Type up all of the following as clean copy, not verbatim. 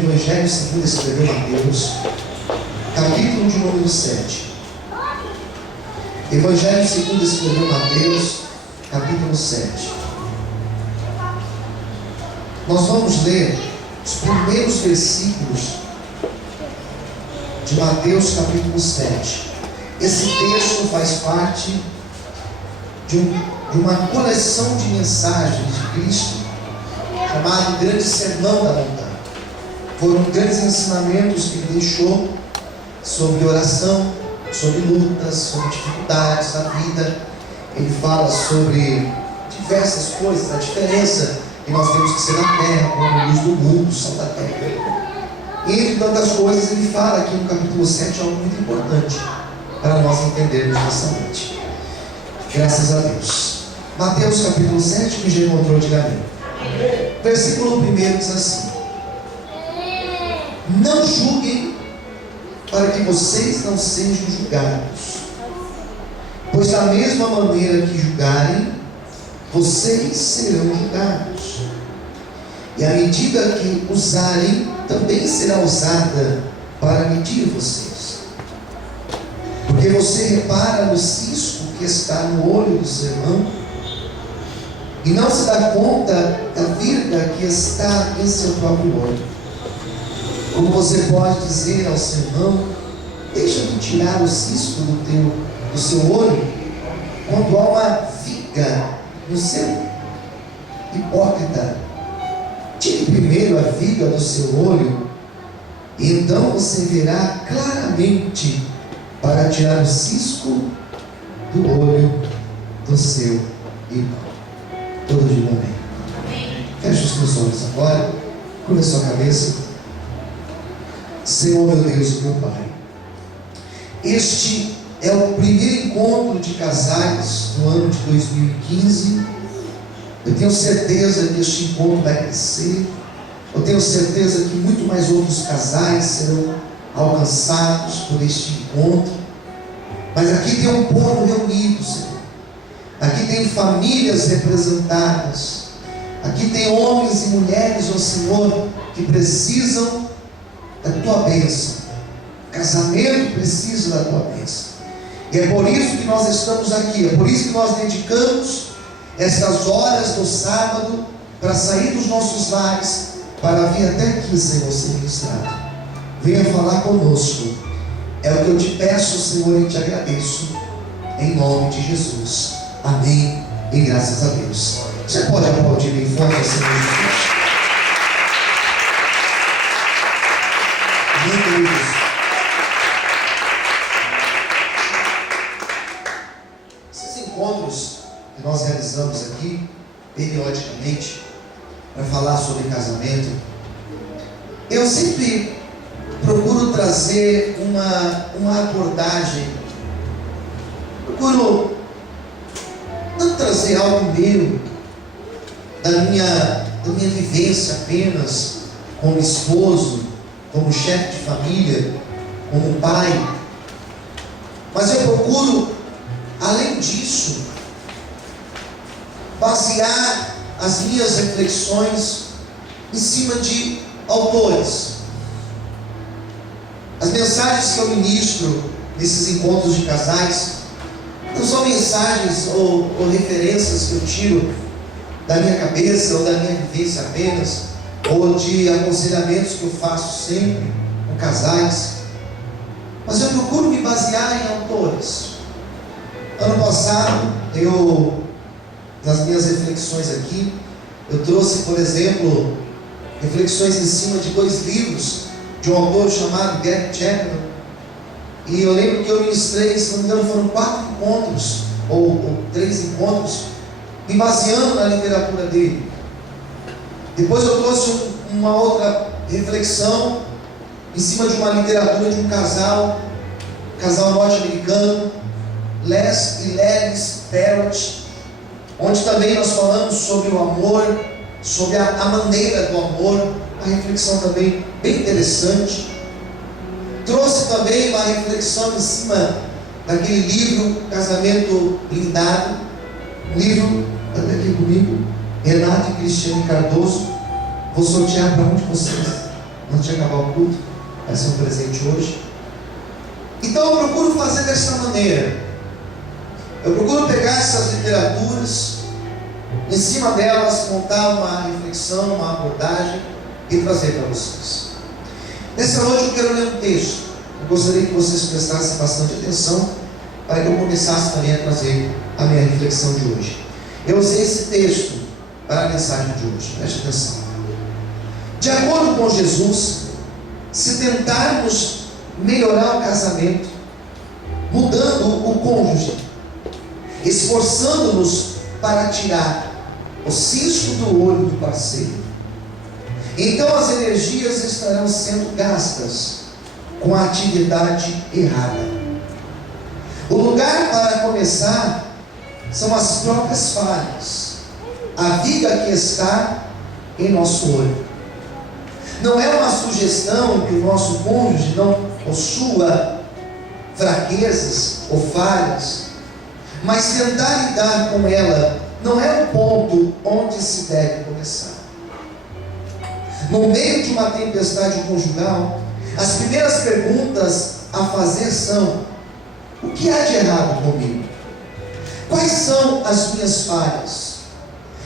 do Evangelho segundo escreveu Mateus, capítulo de número 7. Evangelho segundo escreveu Mateus, capítulo 7. Nós vamos ler os primeiros versículos de Mateus capítulo 7. Esse texto faz parte de uma coleção de mensagens de Cristo, chamado Grande Sermão da Montanha. Foram grandes ensinamentos que ele deixou sobre oração, sobre lutas, sobre dificuldades da vida. Ele fala sobre diversas coisas, a diferença que nós temos que ser na terra, como a luz do mundo, sal da terra. E entre tantas coisas, ele fala aqui no capítulo 7 algo muito importante para nós entendermos nessa noite. Graças a Deus. Mateus capítulo 7, que já encontrou, diga amém. Versículo 1 diz assim: não julguem, para que vocês não sejam julgados, pois da mesma maneira que julgarem, vocês serão julgados, e a medida que usarem também será usada para medir vocês. Porque você repara no cisco que está no olho do seu irmão, e não se dá conta da viga que está em seu próprio olho. Como você pode dizer ao seu irmão: deixa-me tirar o cisco do seu olho, quando há uma viga no seu? Hipócrita, tire primeiro a viga do seu olho, e então você verá claramente para tirar o cisco do olho do seu irmão. Todo dia, amém. Feche os seus olhos agora, curva a sua cabeça. Senhor, meu Deus e meu Pai, este é o primeiro encontro de casais no ano de 2015. Eu tenho certeza que este encontro vai crescer. Eu tenho certeza que muito mais outros casais serão alcançados por este encontro. Mas aqui tem um povo reunido, Senhor. Aqui tem famílias representadas. Aqui tem homens e mulheres, ó Senhor, que precisam da Tua bênção. O casamento precisa da Tua bênção. E é por isso que nós estamos aqui. É por isso que nós dedicamos estas horas no sábado para sair dos nossos lares, para vir até aqui, Senhor, ser ministrado. Venha falar conosco. É o que eu te peço, Senhor, e te agradeço, em nome de Jesus. Amém e graças a Deus. Você pode aplaudir bem forte, Senhor Jesus? Amém, queridos? Esses encontros que nós realizamos aqui, periodicamente, para falar sobre casamento, eu sempre procuro trazer uma abordagem, procuro não trazer algo meu, da minha vivência apenas, como esposo, como chefe de família, como pai, mas eu procuro, além disso, basear as minhas reflexões em cima de autores. As mensagens que eu ministro nesses encontros de casais não são mensagens ou referências que eu tiro da minha cabeça ou da minha vivência apenas, ou de aconselhamentos que eu faço sempre com casais, mas eu procuro me basear em autores. Ano passado, nas minhas reflexões aqui, eu trouxe, por exemplo, reflexões em cima de 2 livros de um autor chamado Gary Chapman. E eu lembro que eu ministrei, se não me engano, foram 4 encontros, ou 3 encontros, me baseando na literatura dele. Depois eu trouxe uma outra reflexão em cima de uma literatura de um casal norte-americano, Les e Lelis Parrott, onde também nós falamos sobre o amor, sobre a maneira do amor, uma reflexão também bem interessante. Trouxe também uma reflexão em cima daquele livro Casamento Blindado, um livro, até aqui comigo, Renato e Cristiane Cardoso. Vou sortear para um de vocês. antes de acabar o culto. Vai ser um presente hoje. Então eu procuro fazer dessa maneira. Eu procuro pegar essas literaturas, em cima delas montar uma reflexão, uma abordagem e trazer para vocês. Nessa noite eu quero ler um texto. Eu gostaria que vocês prestassem bastante atenção para que eu começasse também a trazer a minha reflexão de hoje. Eu usei esse texto para a mensagem de hoje. Preste atenção. De acordo com Jesus, se tentarmos melhorar o casamento, mudando o cônjuge, esforçando-nos para tirar o cisco do olho do parceiro, então as energias estarão sendo gastas com a atividade errada. O lugar para começar são as próprias falhas, a viga que está em nosso olho. Não é uma sugestão que o nosso cônjuge não possua fraquezas ou falhas, mas tentar lidar com ela não é o ponto onde se deve começar. No meio de uma tempestade conjugal, as primeiras perguntas a fazer são: o que há de errado comigo? Quais são as minhas falhas?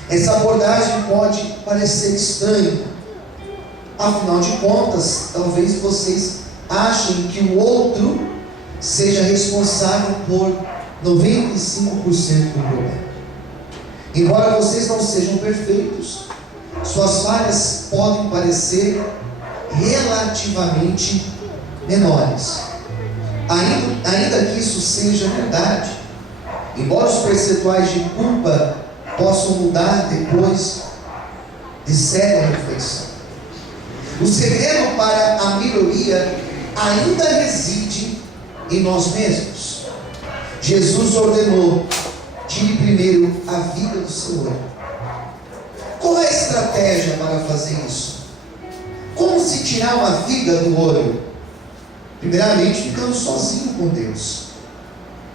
Essa abordagem pode parecer estranha. Afinal de contas, talvez vocês achem que o outro seja responsável por 95% do problema. Embora vocês não sejam perfeitos, suas falhas podem parecer relativamente menores. Ainda que isso seja verdade, embora os percentuais de culpa possam mudar depois de séria reflexão. O segredo para a melhoria ainda reside em nós mesmos. Jesus ordenou: tire primeiro a viga do seu olho. Qual é a estratégia para fazer isso? Como se tirar uma viga do olho? Primeiramente, ficando sozinho com Deus,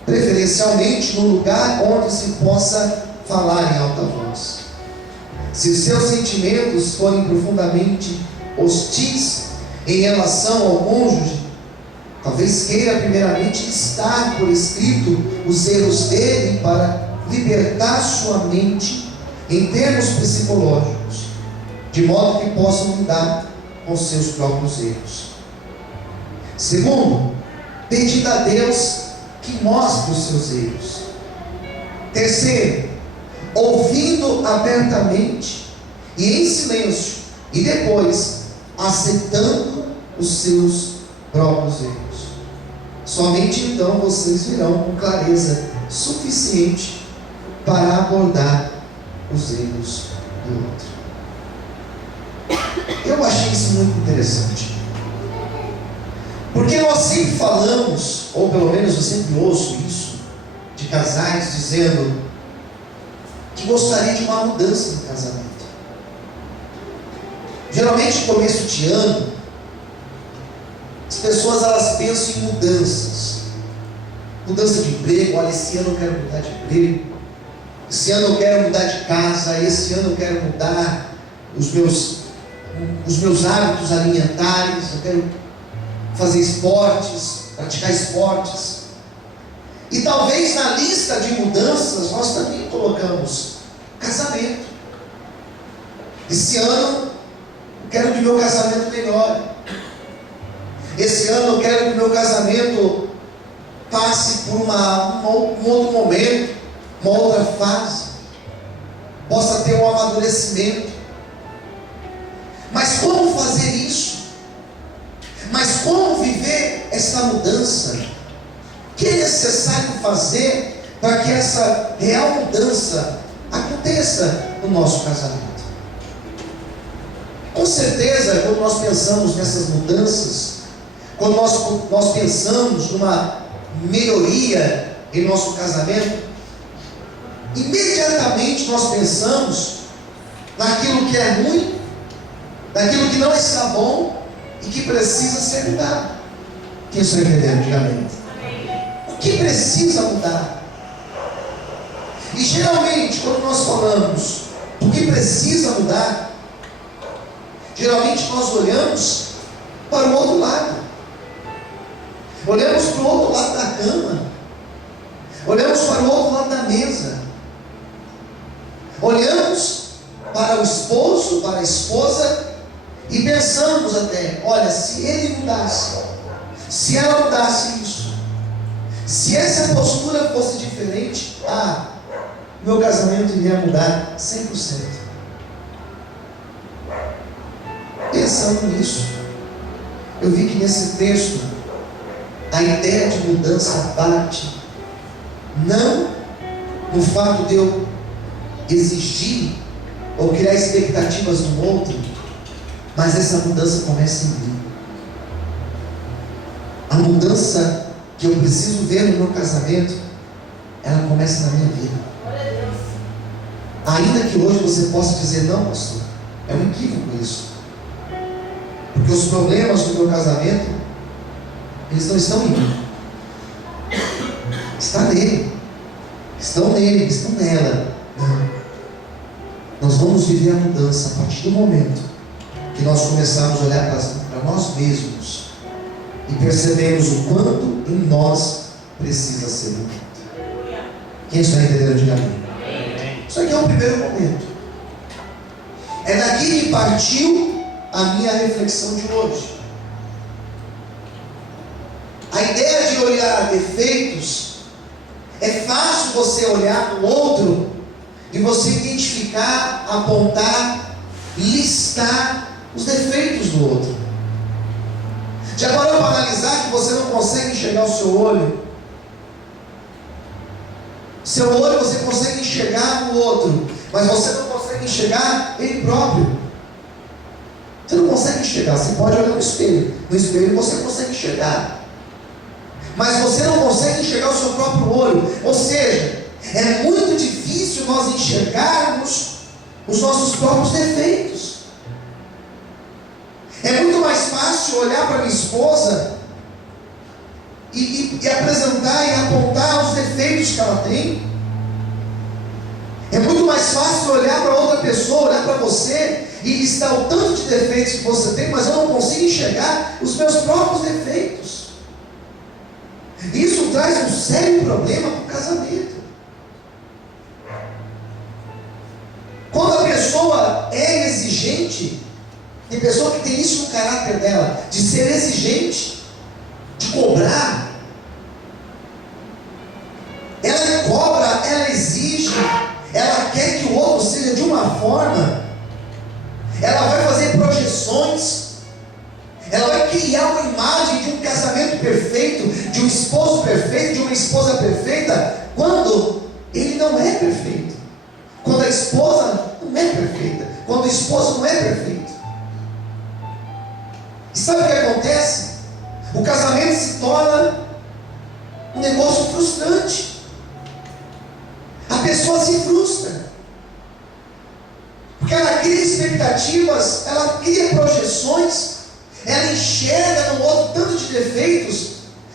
preferencialmente num lugar onde se possa falar em alta voz. Se seus sentimentos forem profundamente hostis em relação ao cônjuge, talvez queira primeiramente listar por escrito os erros dele para libertar sua mente em termos psicológicos, de modo que possam lidar com seus próprios erros. Segundo, pedir a Deus que mostre os seus erros. Terceiro, ouvindo abertamente e em silêncio, e depois aceitando os seus próprios erros. Somente então vocês virão com clareza suficiente para abordar os erros do outro. Eu achei isso muito interessante, porque nós sempre falamos, ou pelo menos eu sempre ouço isso, de casais dizendo que gostaria de uma mudança no casamento. Geralmente no começo de ano, as pessoas elas pensam em mudanças. Mudança de emprego. Olha, esse ano eu quero mudar de emprego, esse ano eu quero mudar de casa, esse ano eu quero mudar os meus hábitos alimentares, eu quero fazer esportes, praticar esportes. E talvez na lista de mudanças nós também colocamos casamento. Esse ano eu quero que meu casamento melhore. Esse ano eu quero que meu casamento passe por um outro momento, uma outra fase, possa ter um amadurecimento. Mas como fazer isso? Mas como viver essa mudança? O que é necessário fazer para que essa real mudança aconteça no nosso casamento? Com certeza, quando nós pensamos nessas mudanças, quando nós pensamos numa melhoria em nosso casamento, imediatamente nós pensamos naquilo que é ruim, naquilo que não está bom e que precisa ser mudado. Quem está entendendo? Diga amém. O que precisa mudar? E geralmente, quando nós falamos o que precisa mudar, geralmente nós olhamos para o outro lado. Olhamos para o outro lado da cama. Olhamos para o outro lado da mesa. Olhamos para o esposo, para a esposa, e pensamos até, olha, se ele mudasse, se ela mudasse isso, se essa postura fosse diferente, meu casamento iria mudar 100%. Pensando nisso, eu vi que nesse texto a ideia de mudança parte não no fato de eu exigir ou criar expectativas no outro, mas essa mudança começa em mim. A mudança que eu preciso ver no meu casamento, ela começa na minha vida. Ainda que hoje você possa dizer, não, pastor, é um equívoco isso, porque os problemas do meu casamento, eles não estão em mim, está nele, estão nele, estão nela. Não, nós vamos viver a mudança a partir do momento que nós começarmos a olhar para nós mesmos e percebemos o quanto em nós precisa ser mudado. Quem está entendendo, diga amém. Isso aqui é o primeiro momento. É daqui que partiu a minha reflexão de hoje. A ideia de olhar defeitos, é fácil você olhar para o outro e você identificar, apontar, listar os defeitos do outro. Já parou para analisar que você não consegue enxergar o seu olho? Seu olho você consegue enxergar o outro, mas você não consegue enxergar ele próprio. Você não consegue enxergar. Você pode olhar no espelho. No espelho você consegue enxergar, mas você não consegue enxergar o seu próprio olho. Ou seja, é muito difícil nós enxergarmos os nossos próprios defeitos. É muito mais fácil olhar para minha esposa e apresentar e apontar os defeitos que ela tem. É muito mais fácil olhar para outra pessoa, olhar para você e listar o tanto de defeitos que você tem, mas eu não consigo enxergar os meus próprios defeitos. Isso traz um sério problema para o casamento. Quando a pessoa é exigente, tem pessoa que tem isso no caráter dela, de ser exigente, de cobrar. Ela cobra, ela exige, ela quer que o outro seja de uma forma, ela vai fazer projeções, ela vai criar uma imagem de um casamento perfeito, de um esposo perfeito, de uma esposa perfeita, quando ele não é perfeito, quando a esposa não é perfeita, quando o esposo não é perfeito. E sabe o que acontece? O casamento se torna um negócio frustrante. A pessoa se frustra, porque ela cria expectativas, ela cria projeções, ela enxerga no outro tanto de defeitos,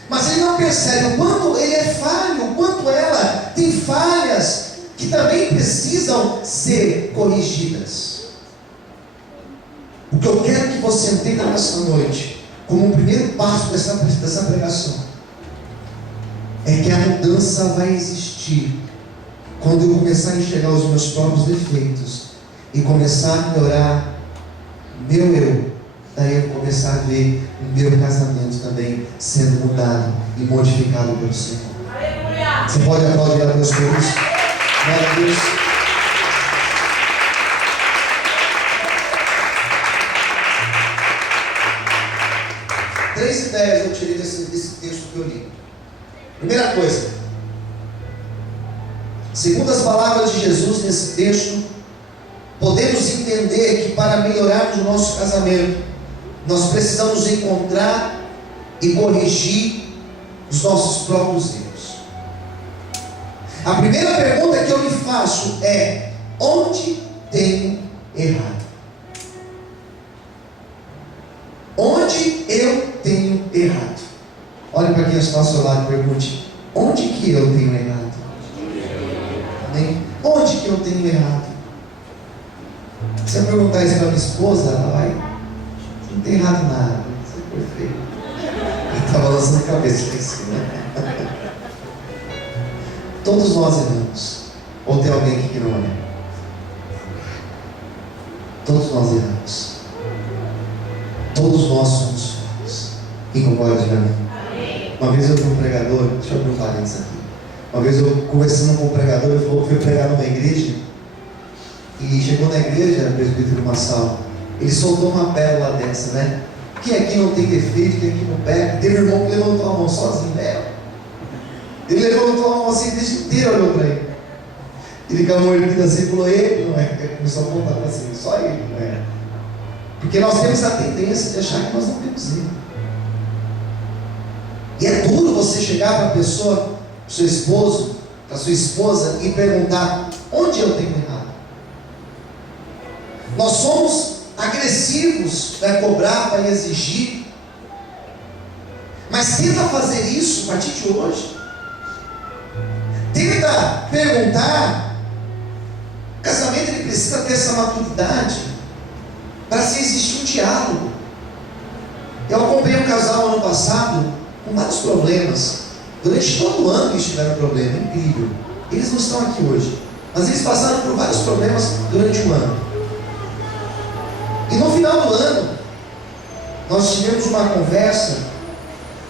mas ele não percebe o quanto ele é falho, o quanto ela tem falhas que também precisam ser corrigidas. O que eu quero que você entenda nessa noite, como um primeiro passo dessa pregação, é que a mudança vai existir quando eu começar a enxergar os meus próprios defeitos e começar a melhorar meu eu. Daí eu começar a ver o meu casamento também sendo mudado e modificado pelo Senhor. Aleluia! Você pode aplaudir a Deus por isso? Glória a Deus. Três ideias eu tirei desse texto que eu li. Primeira coisa, segundo as palavras de Jesus nesse texto, podemos entender que para melhorarmos o nosso casamento, nós precisamos encontrar e corrigir os nossos próprios erros. A primeira pergunta que eu me faço é: onde tenho errado? Onde eu tenho errado? Olhe para quem está ao seu lado e pergunte: onde que eu tenho errado? Amém? Onde que eu tenho errado? Se eu perguntar isso para minha esposa, ela vai: não tem errado nada. Você perfeito. Ele está balançando a cabeça lá em cima, né? Todos nós erramos. Ou tem alguém aqui que não é? Todos nós erramos. Todos nós somos falhos. Quem concorda de mim? Uma vez eu vi um pregador, deixa eu abrir um parênteses aqui. Uma vez eu conversando com um pregador, ele falou que foi pregar numa igreja. E chegou na igreja, era presbítero Massal. Ele soltou uma pérola dessa, né? Quem aqui não tem defeito, quem aqui não peca? Teve um irmão que levantou a mão sozinho, né? Ele levantou a mão assim, a igreja inteira olhou para ele. Ele com a mão erguida assim, falou, ele não é. Começou a apontar para cima, só ele não é. Porque nós temos a tendência de achar que nós não temos erro. E é duro você chegar para a pessoa, para o seu esposo, para a sua esposa, e perguntar, onde eu tenho errado? Nós somos agressivos para cobrar, para exigir. Mas tenta fazer isso a partir de hoje. Tenta perguntar. O casamento ele precisa ter essa maturidade para se existir um diálogo. Eu acompanhei um casal ano passado com vários problemas. Durante todo o ano eles tiveram problema, incrível. Eles não estão aqui hoje, mas eles passaram por vários problemas durante o ano. E no final do ano, nós tivemos uma conversa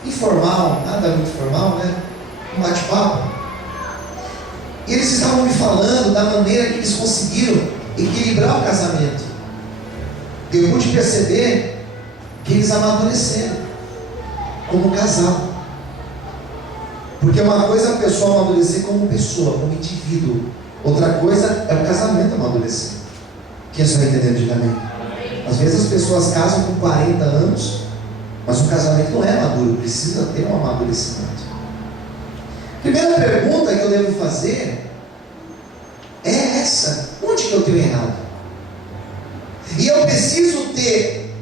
informal, nada muito formal, né? Um bate-papo. E eles estavam me falando da maneira que eles conseguiram equilibrar o casamento. Eu pude perceber que eles amadureceram como casal. Porque uma coisa é a pessoa amadurecer como pessoa, como indivíduo. Outra coisa é o casamento amadurecer. Quem está entendendo? Diga amém. Às vezes as pessoas casam com 40 anos, mas o casamento não é maduro, precisa ter um amadurecimento. Primeira pergunta que eu devo fazer é essa: onde que eu tenho errado? E eu preciso ter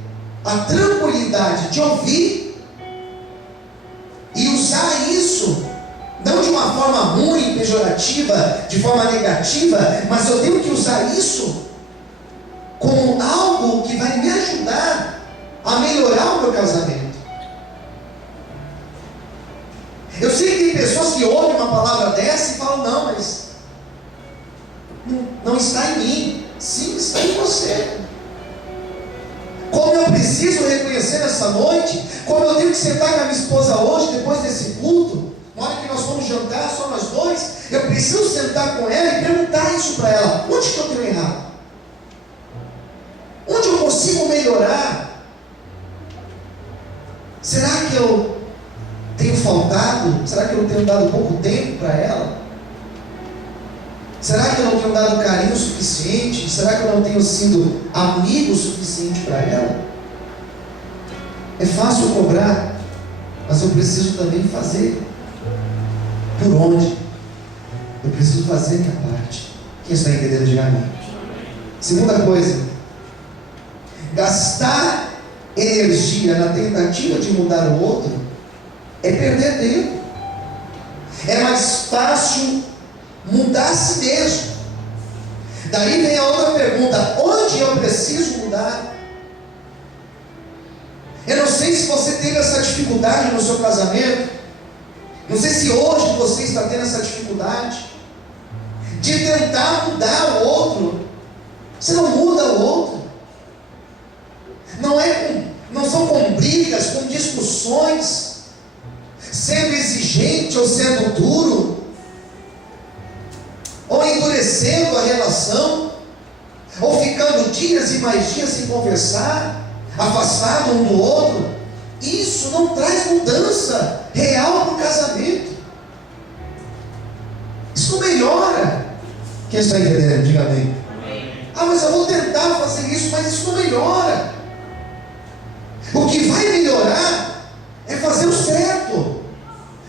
a tranquilidade de ouvir e usar isso, não de uma forma ruim, pejorativa, de forma negativa, mas eu tenho que usar isso como algo que vai me ajudar a melhorar o meu casamento. Eu sei que tem pessoas que ouvem uma palavra dessa e falam, não, mas não está em mim. Sim, está em você. Como eu preciso reconhecer nessa noite, como eu tenho que sentar com a minha esposa hoje, depois desse culto, na hora que nós vamos jantar, só nós dois, eu preciso sentar com ela e perguntar isso para ela: onde que eu tenho errado? Onde eu consigo melhorar? Será que eu tenho faltado? Será que eu tenho dado pouco tempo para ela? Será que eu não tenho dado carinho suficiente? Será que eu não tenho sido amigo suficiente para ela? É fácil cobrar, mas eu preciso também fazer. Por onde? Eu preciso fazer a minha parte. Quem está entendendo, diga amém. Segunda coisa: gastar energia na tentativa de mudar o outro é perder tempo. É mais fácil mudar a si mesmo. Daí vem a outra pergunta: onde eu preciso mudar? Eu não sei se você teve essa dificuldade no seu casamento. Não sei se hoje você está tendo essa dificuldade de tentar mudar o outro. Você não muda o outro. Não são com brigas, com discussões, sendo exigente ou sendo duro, ou endurecendo a relação, ou ficando dias e mais dias sem conversar, afastado um do outro. Isso não traz mudança real para o casamento. Isso não melhora. Quem está entendendo? Diga amém. Ah, mas eu vou tentar fazer isso, mas isso não melhora. O que vai melhorar é fazer o certo.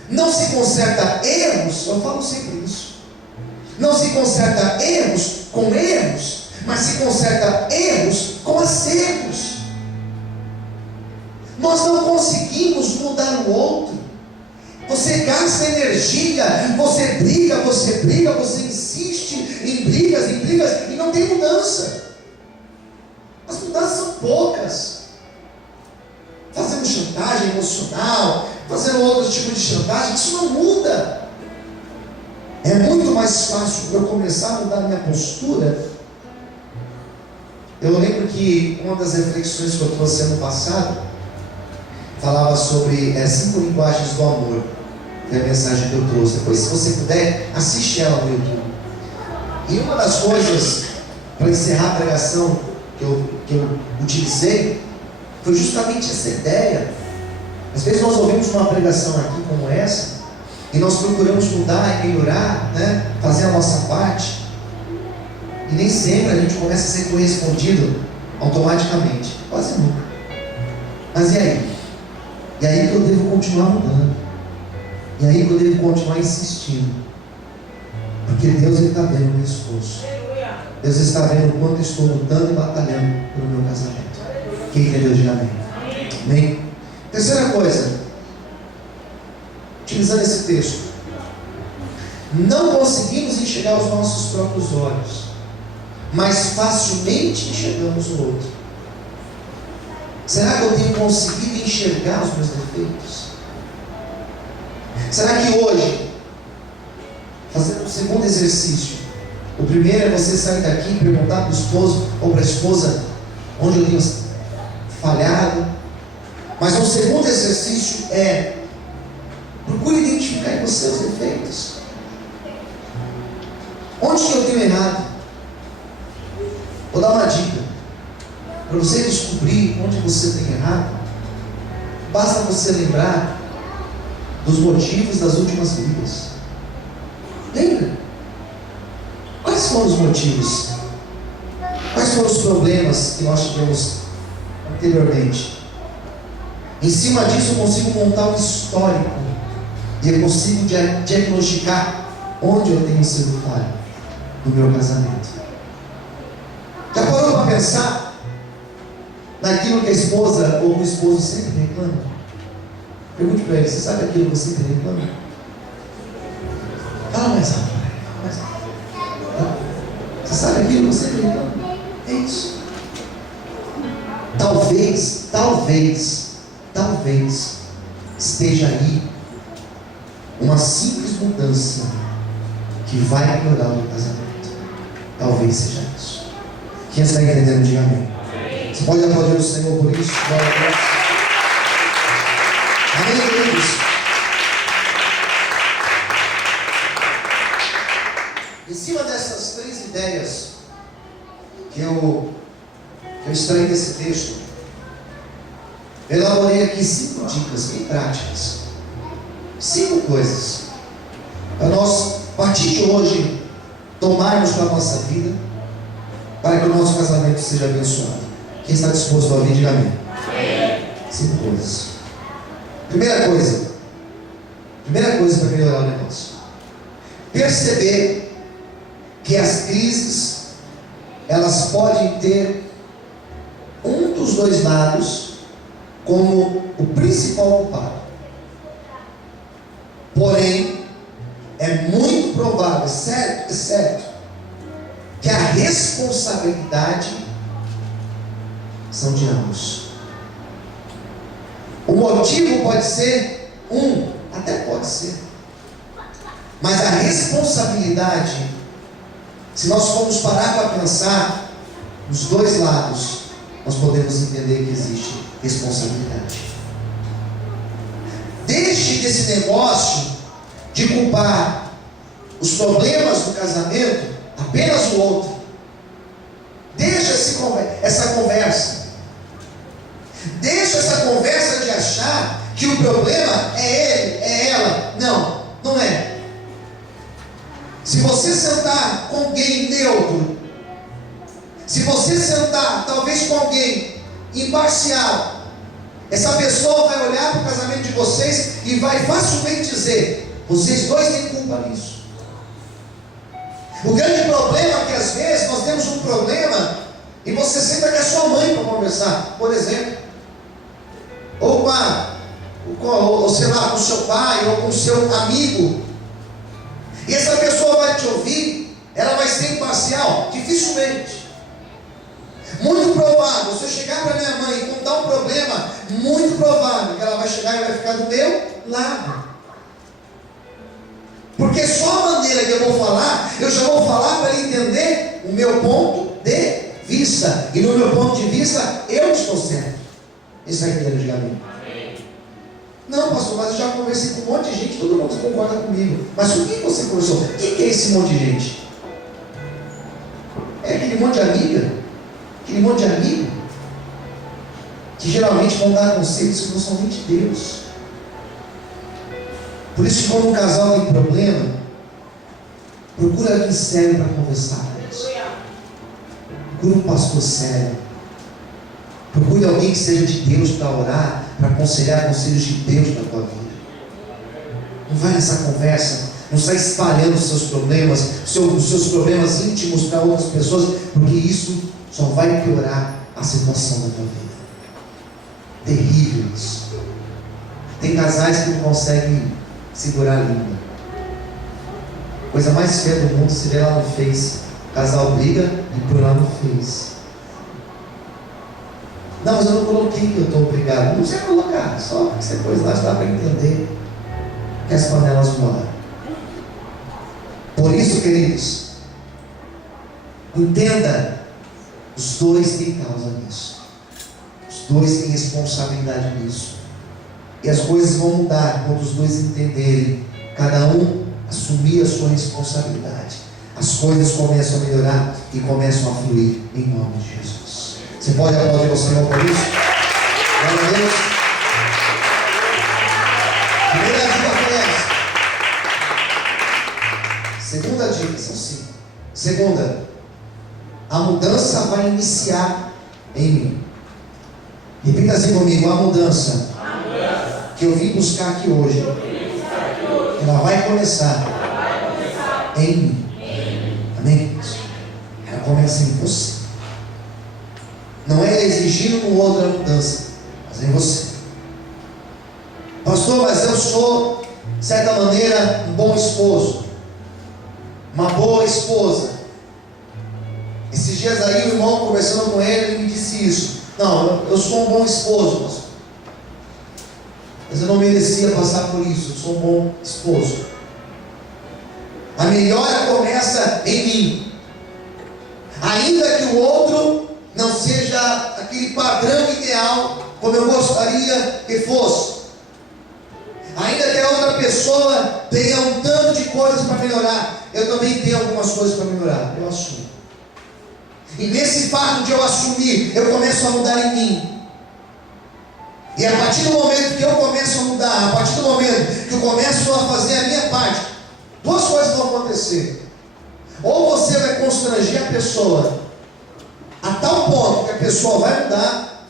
Não se conserta erros, eu falo sempre isso. Não se conserta erros com erros, mas se conserta erros com acertos. Nós não conseguimos mudar o outro. Você gasta energia, você briga, você insiste em brigas e não tem mudança. As mudanças são poucas. Fazemos chantagem emocional, fazendo outro tipo de chantagem, isso não muda. É muito mais fácil para eu começar a mudar minha postura. Eu lembro que uma das reflexões que eu trouxe ano passado falava sobre 5 linguagens do amor. É a mensagem que eu trouxe. Depois, se você puder, assiste ela no YouTube. E uma das coisas, para encerrar a pregação que eu utilizei, foi justamente essa ideia. Às vezes nós ouvimos uma pregação aqui como essa, e nós procuramos mudar e melhorar, né? Fazer a nossa parte, e nem sempre a gente começa a ser correspondido automaticamente, quase nunca. Mas e aí? E aí que eu devo continuar mudando, e aí que eu devo continuar insistindo, porque Deus está vendo o meu esforço, Deus está vendo o quanto eu estou lutando e batalhando pelo meu casamento. Quem entendeu, diga amém. Amém? Terceira coisa, utilizando esse texto, não conseguimos enxergar os nossos próprios olhos, mas facilmente enxergamos o outro. Será que eu tenho conseguido enxergar os meus defeitos? Será que hoje, fazendo o segundo exercício, o primeiro é você sair daqui e perguntar para o esposo ou para a esposa onde eu tenho falhado, mas o segundo exercício é procure identificar em você os defeitos. Onde que eu tenho errado? Vou dar uma dica. Para você descobrir onde você tem errado, basta você lembrar dos motivos das últimas brigas. Lembra? Quais foram os motivos? Quais foram os problemas que nós tivemos anteriormente? Em cima disso eu consigo montar um histórico e eu consigo diagnosticar onde eu tenho sido falho no meu casamento. Já parou para pensar naquilo que a esposa ou o esposo sempre reclama? Pergunte para ele: você sabe aquilo que você sempre reclama? Fala mais rápido, mais rápido. Você sabe aquilo que você sempre reclama? É isso. Talvez esteja aí uma simples mudança que vai melhorar o meu casamento. Talvez seja isso. Quem está entendendo, diga amém. Você pode aplaudir o Senhor por isso? Glória a Deus. Amém, queridos? Em cima dessas 3 ideias que eu extraí desse texto, eu elaborei aqui 5 dicas bem práticas. 5 coisas para nós, a partir de hoje, tomarmos para a nossa vida, para que o nosso casamento seja abençoado. Quem está disposto a ouvir, diga amém. 5 coisas. Primeira coisa para melhorar o negócio: perceber que as crises, elas podem ter um dos 2 lados como o principal culpado. Porém, é muito provável, certo, que a responsabilidade são de ambos. O motivo pode ser até pode ser, mas a responsabilidade, se nós formos parar para pensar nos 2 lados, nós podemos entender que existe responsabilidade. Deixe desse negócio de culpar os problemas do casamento apenas o outro. Deixa essa conversa. Deixa essa conversa de achar que o problema é ele, é ela. Não, não é. Se você sentar com alguém neutro, se você sentar talvez com alguém imparcial, essa pessoa vai olhar para o casamento de vocês e vai facilmente dizer: vocês 2 têm culpa nisso. O grande problema é que às vezes nós temos um problema e você senta com a sua mãe para conversar, por exemplo, ou sei lá, com o seu pai ou com o seu amigo, e essa pessoa vai te ouvir, ela vai ser imparcial? Dificilmente. Muito provável, se eu chegar para minha mãe e contar um problema, muito provável chegar e vai ficar do meu lado. Porque só a maneira que eu vou falar, eu já vou falar para ele entender o meu ponto de vista. E no meu ponto de vista, eu estou certo. Isso vai entender, diga amém. Não, pastor, mas eu já conversei com um monte de gente, todo mundo concorda comigo. Mas com quem você conversou? Quem que é esse monte de gente? É aquele monte de amiga? Aquele monte de amigo? Que geralmente vão dar conselhos que não são nem de Deus. Por isso que quando um casal tem problema, procura alguém sério para conversar. Procura um pastor sério. Procure alguém que seja de Deus para orar, para aconselhar conselhos de Deus para a tua vida. Não vai nessa conversa, não sai espalhando os seus problemas, os seus problemas íntimos para outras pessoas, porque isso só vai piorar a situação da tua vida. Terrível isso. Tem casais que não conseguem segurar a língua. Coisa mais feia do mundo, se vê lá no Face. O casal briga e por lá no Face. Não, mas eu não coloquei que eu estou obrigado. Não precisa colocar, só porque você pôs lá, dá para entender que as panelas moram. Por isso, queridos, entenda, os dois têm causa nisso. Os dois têm responsabilidade nisso. E as coisas vão mudar quando os dois entenderem, cada um assumir a sua responsabilidade. As coisas começam a melhorar e começam a fluir em nome de Jesus. Você pode aplaudir o Senhor por isso? Glória a Deus. Primeira dica foi essa. Segunda dica, são 5. Segunda, a mudança vai iniciar em mim. Repita assim comigo: a mudança que eu vim buscar aqui hoje, ela vai começar em mim. Amém? Ela começa em você. Não é exigindo no outro a mudança, mas em você. Pastor, mas eu sou, de certa maneira, um bom esposo, uma boa esposa. Esses dias aí o irmão conversando com ele me disse isso. Não, eu sou um bom esposo, pastor, mas eu não merecia passar por isso. Eu sou um bom esposo. A melhora começa em mim. Ainda que o outro não seja aquele padrão ideal como eu gostaria que fosse, ainda que a outra pessoa tenha um tanto de coisas para melhorar, eu também tenho algumas coisas para melhorar. Eu assumo. E nesse fato de eu assumir, eu começo a mudar em mim. E a partir do momento que eu começo a mudar, a partir do momento que eu começo a fazer a minha parte, duas coisas vão acontecer. Ou você vai constranger a pessoa a tal ponto que a pessoa vai mudar,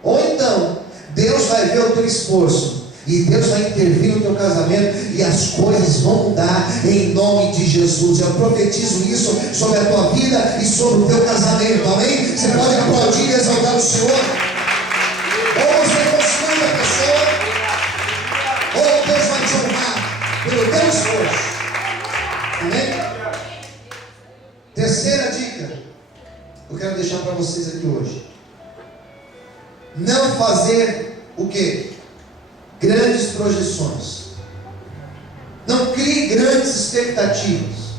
ou então Deus vai ver o teu esforço e Deus vai intervir no teu casamento e as coisas vão mudar em nome de Jesus. Eu profetizo isso sobre a tua vida e sobre o teu casamento. Amém? Você pode aplaudir e exaltar o Senhor. Ou você constrói a pessoa, ou Deus vai te honrar pelo teu esforço. Amém? Terceira dica, eu quero deixar para vocês aqui hoje: não fazer o quê? Grandes projeções. Não crie grandes expectativas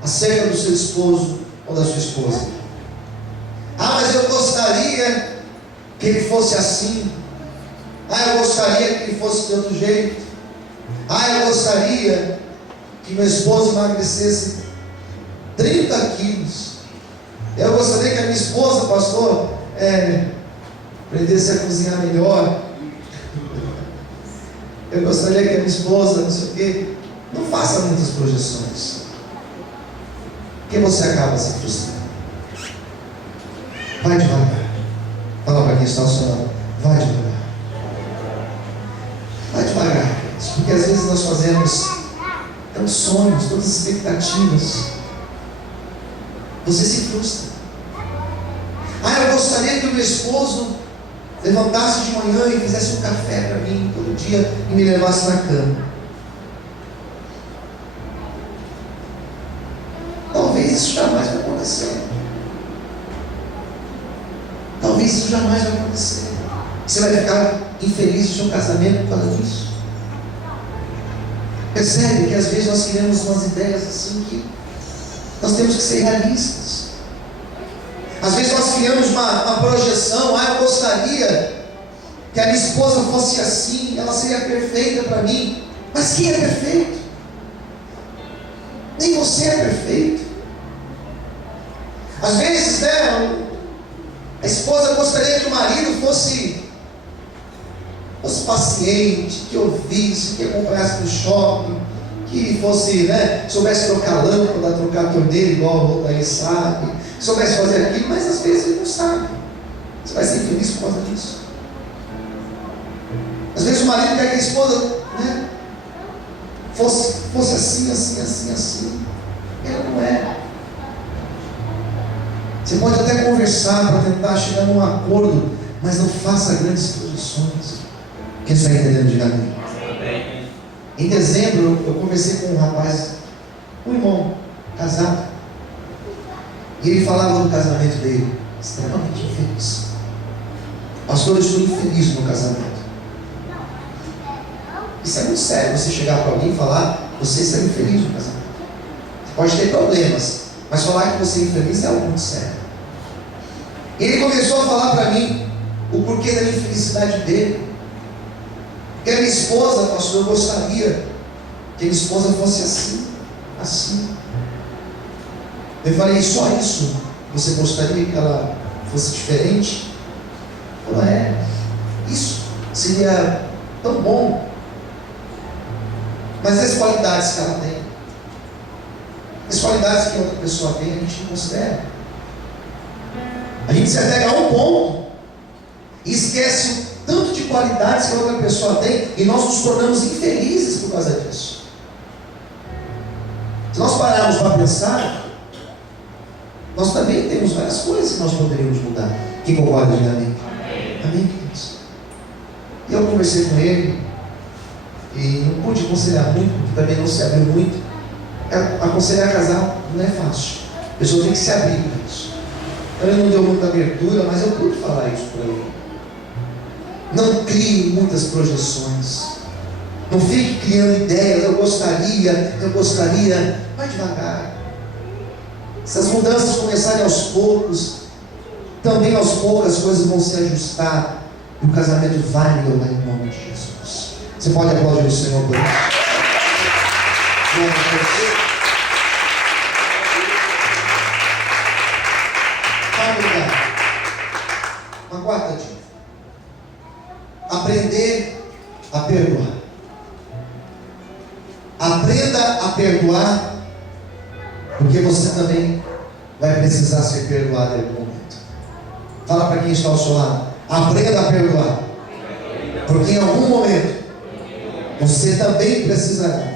acerca do seu esposo ou da sua esposa. Ah, mas eu gostaria que ele fosse assim. Ah, eu gostaria que ele fosse de outro jeito. Ah, eu gostaria que meu esposo emagrecesse 30 quilos. Eu gostaria que a minha esposa, pastor, aprendesse a cozinhar melhor. Eu gostaria que a minha esposa, não sei o quê. Não faça muitas projeções, porque você acaba se frustrando. Vai devagar. Fala para quem está ao seu lado: vai devagar. Vai devagar, porque às vezes nós fazemos tantos sonhos, tantas expectativas, você se frustra. Ah, eu gostaria que o meu esposo levantasse de manhã e fizesse um café para mim todo dia e me levasse na cama. Talvez isso jamais vai acontecer. Talvez isso jamais vai acontecer. Você vai ficar infeliz o seu casamento por causa disso? Percebe que às vezes nós queremos umas ideias assim que nós temos que ser realistas. Às vezes nós criamos uma projeção. Eu gostaria que a minha esposa fosse assim, ela seria perfeita para mim. Mas quem é perfeito? Nem você é perfeito. Às vezes, a esposa gostaria que o marido fosse paciente, que ouvisse, que acompanhasse no shopping, que fosse, soubesse trocar lâmpada, trocar torneira, igual o outro aí sabe, soubesse fazer aquilo, mas às vezes ele não sabe. Você vai ser infeliz por causa disso. Às vezes o marido quer que a esposa, fosse assim. Ela não é. Você pode até conversar para tentar chegar num acordo, mas não faça grandes projeções. Quem está entendendo? Diga amém. Em dezembro eu conversei com um rapaz, um irmão casado, e ele falava do casamento dele, extremamente infeliz. Pastor, eu estou infeliz no casamento. Isso é muito sério, você chegar para alguém e falar, você está infeliz no casamento. Você pode ter problemas, mas falar que você é infeliz é algo muito sério. Ele começou a falar para mim o porquê da infelicidade dele. Porque a minha esposa, pastor, eu gostaria que a minha esposa fosse assim. Eu falei, só isso? Você gostaria que ela fosse diferente? Ela isso seria tão bom. Mas as qualidades que ela tem, as qualidades que outra pessoa tem, a gente não considera. A gente se apega a um ponto e esquece o tanto de qualidades que a outra pessoa tem, e nós nos tornamos infelizes por causa disso. Se nós pararmos para pensar, nós também temos várias coisas que nós poderíamos mudar. Quem concorda, diga amém? Amém, queridos? E eu conversei com ele, e não pude aconselhar muito, porque também não se abriu muito. Aconselhar casal não é fácil. A pessoa tem que se abrir para isso. Então ele não deu muita abertura, mas eu pude falar isso para ele. Não crie muitas projeções. Não fique criando ideias. Eu gostaria. Vai devagar. Se as mudanças começarem aos poucos, também aos poucos as coisas vão se ajustar. E o casamento vai melhorar em nome de Jesus. Você pode aplaudir o Senhor por isso? Uma quarta dica: aprender a perdoar. Aprenda a perdoar, porque você também vai precisar ser perdoado em algum momento. Fala para quem está ao seu lado: aprenda a perdoar, porque em algum momento você também precisará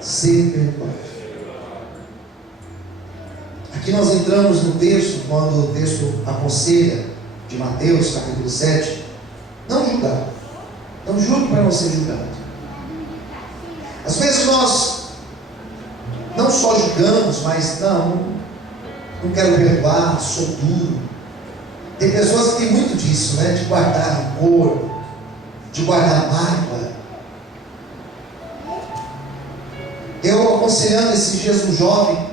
ser perdoado. Aqui nós entramos no texto, quando o texto aconselha, de Mateus, capítulo 7, não julgar. Não julgue para não ser julgado. Às vezes nós não só julgamos, mas não quero perdoar, sou duro. Tem pessoas que têm muito disso, de guardar rancor, de guardar mágoa. Eu aconselhando esses dias um jovem,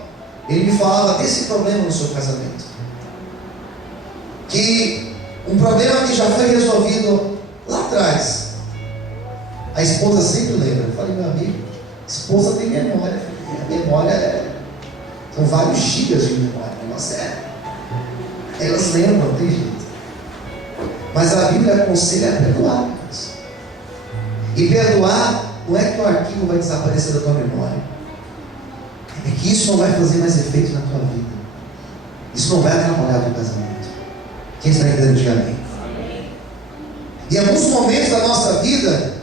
ele me falava desse problema no seu casamento, que um problema que já foi resolvido lá atrás, a esposa sempre lembra. Eu falei, meu amigo, esposa tem memória, a memória são vários gigas de memória, elas lembram, não tem jeito. Mas a Bíblia aconselha a perdoar. E perdoar não é que o arquivo vai desaparecer da tua memória, é que isso não vai fazer mais efeito na tua vida. Isso não vai atrapalhar o teu casamento. Quem está entendendo, diga amém. Em alguns momentos da nossa vida,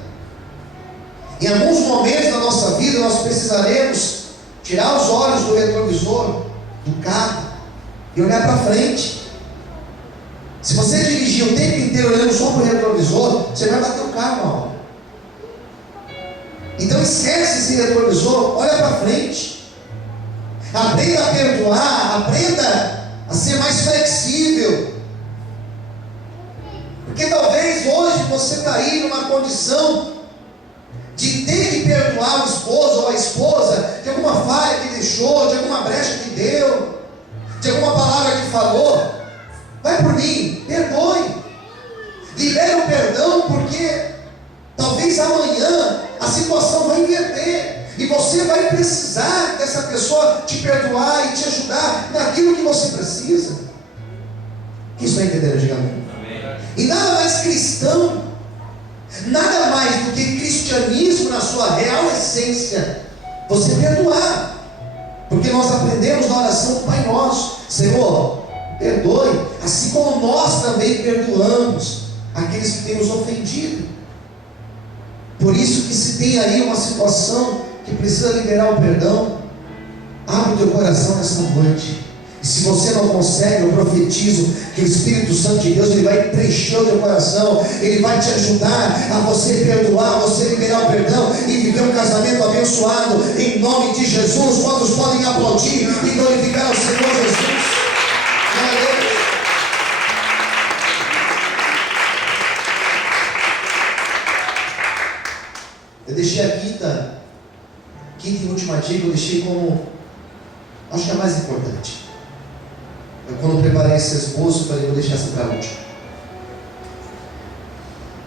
nós precisaremos tirar os olhos do retrovisor do carro e olhar para frente. Se você dirigir o tempo inteiro olhando só para o retrovisor, você vai bater o carro uma hora. Então esquece esse retrovisor, olha para frente. Aprenda a perdoar, aprenda a ser mais flexível. Porque talvez hoje você está aí numa condição de ter que perdoar o esposo ou a esposa de alguma falha que deixou, de alguma brecha que deu, de alguma palavra que falou, vai por mim, perdoe, libere o perdão, porque talvez amanhã a situação vai inverter e você vai precisar dessa pessoa te perdoar e te ajudar naquilo que você precisa. Quem está entendendo? Diga amém. E nada mais cristão, nada mais do que cristianismo na sua real essência, você perdoar, porque nós aprendemos na oração do Pai Nosso: Senhor, perdoe, assim como nós também perdoamos aqueles que têm nos ofendido. Por isso que se tem aí uma situação que precisa liberar o perdão, abre o teu coração nessa noite. E se você não consegue, eu profetizo que o Espírito Santo de Deus, ele vai preencher o teu coração, ele vai te ajudar a você perdoar, a você liberar o perdão e viver um casamento abençoado, em nome de Jesus. Quantos podem aplaudir e glorificar ao Senhor Jesus? Aleluia. Eu deixei a quinta e última dica, eu deixei como, acho que é a mais importante. Eu, quando preparei esse esboço, falei, vou deixar essa para a última.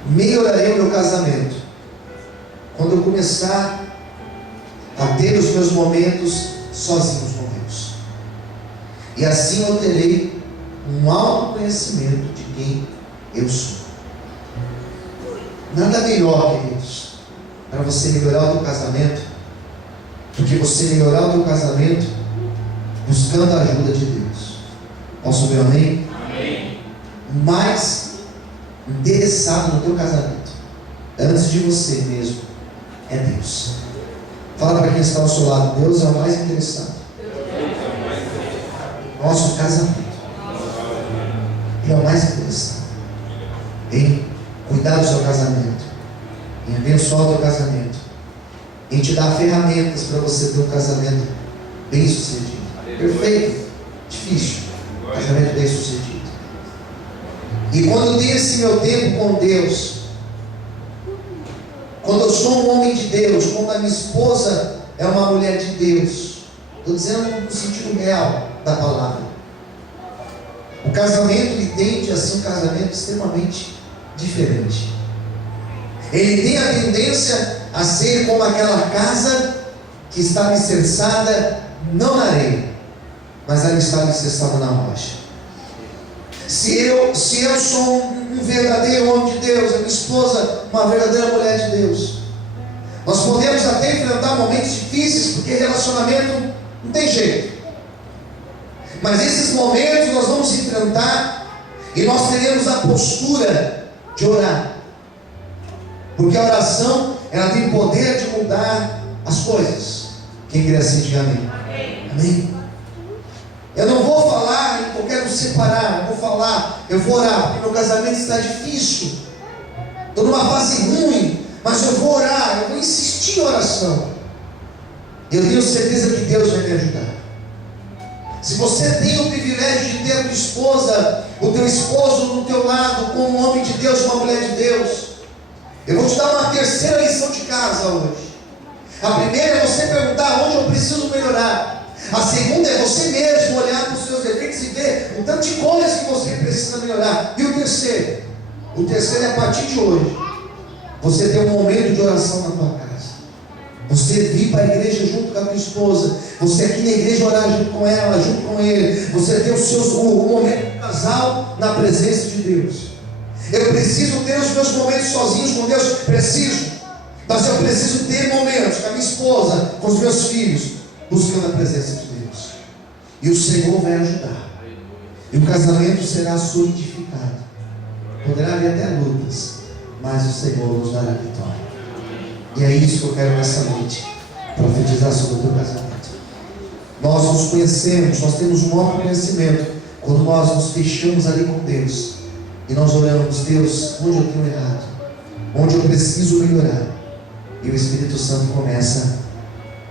Melhorarei o meu casamento quando eu começar a ter os meus momentos sozinhos com Deus. E assim eu terei um autoconhecimento de quem eu sou. Nada melhor, queridos, para você melhorar o teu casamento, do que você melhorar o teu casamento buscando a ajuda de Deus. Posso ver um amém? Amém. Mais interessado no teu casamento, antes de você mesmo, é Deus. Fala para quem está ao seu lado: Deus é o mais interessado. Nosso casamento, Ele é o mais interessado em cuidar do seu casamento, em abençoar o teu casamento, em te dar ferramentas para você ter um casamento bem sucedido. Perfeito? Difícil. Casamento bem sucedido. E quando eu tenho esse meu tempo com Deus, quando eu sou um homem de Deus, quando a minha esposa é uma mulher de Deus, estou dizendo no sentido real da palavra, o casamento ele tende a ser um casamento extremamente diferente. Ele tem a tendência a ser como aquela casa que está alicerçada não na areia, mas ela está alicerçada na rocha. Se eu sou um verdadeiro homem de Deus, a minha esposa uma verdadeira mulher de Deus, nós podemos até enfrentar momentos difíceis, porque relacionamento não tem jeito, mas esses momentos nós vamos enfrentar e nós teremos a postura de orar, porque a oração ela tem poder de mudar as coisas. Quem crê assim, diga amém. Amém. Eu não vou falar, eu quero separar, eu vou orar, porque meu casamento está difícil, estou numa fase ruim, mas eu vou orar, eu vou insistir em oração. Eu tenho certeza que Deus vai me ajudar. Se você tem o privilégio de ter a tua esposa, o teu esposo do teu lado, como um homem de Deus, uma mulher de Deus, eu vou te dar uma terceira lição de casa hoje. A primeira é você perguntar onde eu preciso melhorar. A segunda é você mesmo olhar para os seus defeitos e ver o tanto de coisas que você precisa melhorar. E o terceiro é a partir de hoje, você ter um momento de oração na tua casa. Você vir para a igreja junto com a tua esposa, você aqui na igreja orar junto com ela, junto com ele, você ter o momento de casal na presença de Deus. Eu preciso ter os meus momentos sozinhos com Deus, preciso, mas eu preciso ter momentos com a minha esposa, com os meus filhos, buscando a presença de Deus. E o Senhor vai ajudar, e o casamento será solidificado. Poderá haver até lutas, mas o Senhor nos dará vitória. E é isso que eu quero nessa noite, profetizar sobre o teu casamento. Nós nos conhecemos, nós temos um autoconhecimento quando nós nos fechamos ali com Deus e nós oramos: Deus, onde eu tenho errado, onde eu preciso melhorar, e o Espírito Santo começa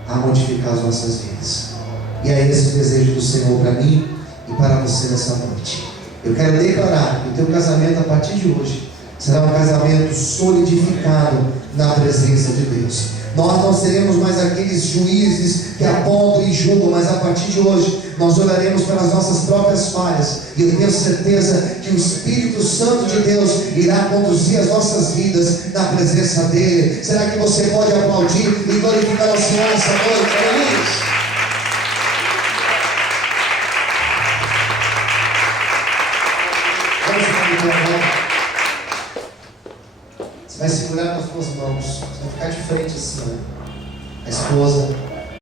a modificar as nossas vidas. E é esse o desejo do Senhor para mim e para você nessa noite. Eu quero declarar que o teu casamento a partir de hoje Será um casamento solidificado na presença de Deus. Nós não seremos mais aqueles juízes que apontam e julgam, mas a partir de hoje nós olharemos pelas nossas próprias falhas, e eu tenho certeza que o Espírito Santo de Deus irá conduzir as nossas vidas na presença dEle. Será que você pode aplaudir e glorificar ao Senhor essa noite? Aleluia! Você vai segurar com as suas mãos, você vai ficar de frente assim, né? A esposa